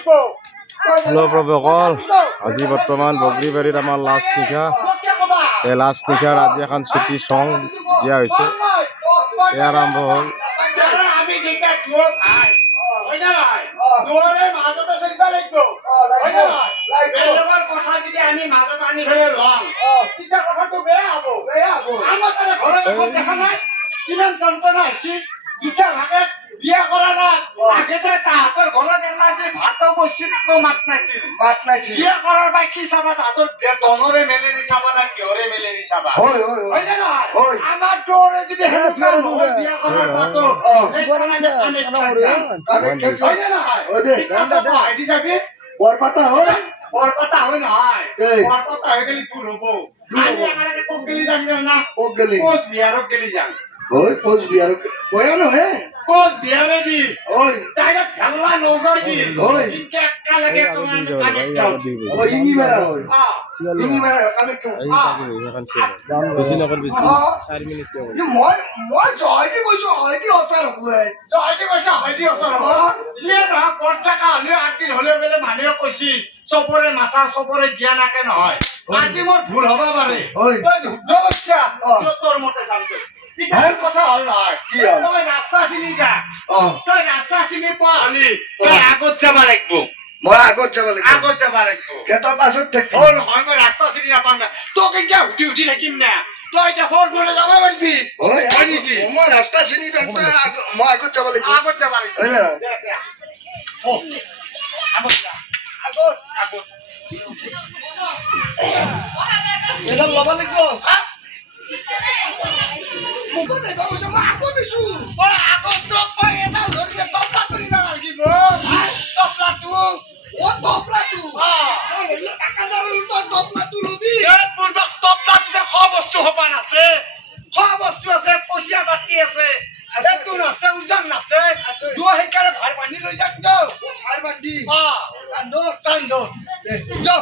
Hello প্রভুসকল, আজি বর্তমান বগরিবাড়ির আমার লাস্ট নিশা। এই লাস্ট নিশার আজি এখন ছুটি সং দিয়া হয়েছে। এই আরম্ভ হল। বিয়া করা না আগেতে তাহাঁতৰ ঘৰত এলা যে ভাত বসছিল মাত নাছিল বিয়া করার বাই কি চাবা তাহাঁতৰ ধনরে মেলে নি চাবা না কিহরে মেলে নি চাবা হয় না আমার জোরে যদি বিয়া করার পাছত বরপাতা হয় বরপাতা হয় নহয় বরপাতা হয়ে গেলি দূর হবো আমি এখানে কোক গেলি যাবি না কোক বিয়ারক গেলি যান ওই কোচ বিয়ার কইও না হে কোচ বিয়ারে দি ওই তাইরা খেলা নগর দি ওই একটা লাগে তোমার কানে ওই ইনি মেরা ওই ইনি মেরা কানে তো এই তাকে এখন শেয়ার দাম বেশি না করে বেশি 4 মিনিট কি হবে মই জয়দি কইছো হয়দি অসার হবে জয়দি কইছো হয়দি অসার হবে নিয়ে না কোট টাকা হলে একদিন হলে বলে মানে কইছি সবরে মাথা সবরে জ্ঞান আকে নহয় আজি মোর ভুল হবা পারে ওই দোস্তা তোর মতে জানতে ইটার কথা হল নহয় তই রাস্তা চিনি যা তই রাস্তা চিনি পা হলি তই আগত যাবা লাগবো মই আগত যাবা লাগবো কেটা পাছত থাকি হল হয় মই রাস্তা চিনি নাপাম না তোকে কি উঠি থাকিম না তই এটা ফোন করে যাবা পারবি হয় আনিছি মই রাস্তা চিনি দেখতে মই আগত যাবা লাগবো ও আগত যা আগত এটা লবা লাগবো মুকো দে বাবু সমা আগত দিছু ও আগত তো কই এটা ধরি যে তবলা করি না লাগিব তবলা তু হইলো টাকা দাও তো তবলা তু লবি এ পূর্ব তবলা তুতে খ বস্তু হবান আছে পয়সা বাকি আছে এ তু নাছে উজান নাছে দুয়া হেকারে ভার পানি লই যাক যাও ভার বান্ধি কান্দো যাও